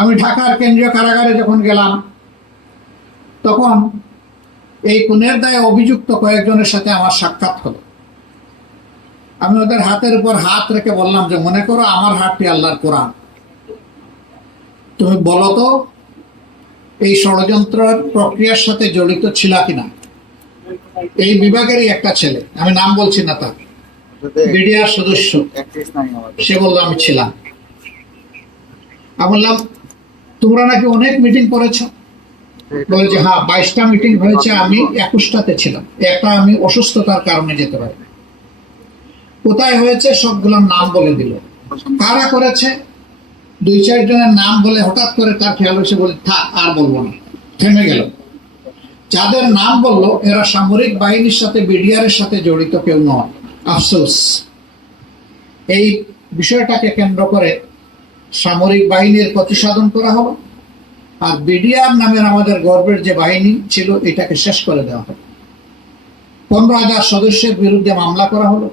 আমি ঢাকার কেন্দ্রীয় কারাগারে যখন গেলাম তখন এই খুনের দায়ে অভিযুক্ত কয়েকজনের সাথে আমার সাক্ষাৎ হলো। আমি ওদের হাতের উপর হাত রেখে বললাম যে মনে করো আমার হাতটি আল্লাহর কোরআন। তুমি বলো তো এই ষড়যন্ত্রের প্রক্রিয়ার সাথে জড়িত ছিল কিনা? এই বিভাগেরই একটা ছেলে আমি নাম বলছি না তার বিডিআর সদস্য। সে বলল আমি ছিলাম। আমি বললাম তোমরা নাকি অনেক মিটিং করেছ? বলে যে হ্যাঁ বাইশটা মিটিং হয়েছে আমি একুশটাতে ছিলাম। একটা আমি অসুস্থতার কারণে যেতে পারি কোথায় হয়েছে সবগুলোর নাম বলে দিল। কারা করেছে? দুই চারজনের নাম বলে হঠাৎ করে তার খেয়াল হয়েছে বলে থাক আর বলব না। থেমে গেল। যাদের নাম বলল এরা সামরিক বাহিনীর সাথে বিডিআর এর সাথে জড়িত কেউ নয়। আফসোস। এই বিষয়টাকে কেন্দ্র করে সামরিক বাহিনীর প্রতিসাধন করা হলো। আর বিডিআর নামের আমাদের গর্বের যে বাহিনী ছিল, এটাকে শেষ করে দেওয়া হলো। পনেরো হাজার সদস্যের বিরুদ্ধে মামলা করা হলো।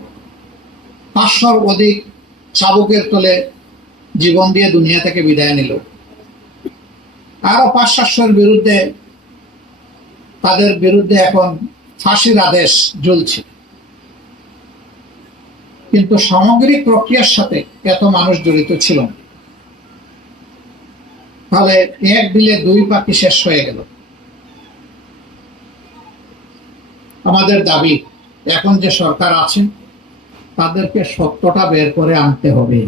পাঁচশোর অধিক চাবুকের তলে জীবন দিয়ে দুনিয়া থেকে বিদায় নিল। আরও পাঁচ সাতশোর বিরুদ্ধে তাদের বিরুদ্ধে এখন ফাঁসির আদেশ জ্বলছে। কিন্তু সামগ্রিক প্রক্রিয়ার সাথে এত মানুষ জড়িত ছিল না। তাহলে এক বিলে দুই পাখি শেষ হয়ে গেল। আমাদের দাবি, এখন যে সরকার আছেন, তাদেরকে সত্যটা বের করে আনতে হবে।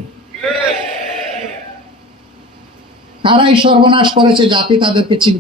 তারাই সর্বনাশ করেছে, জাতি তাদেরকে চিনতে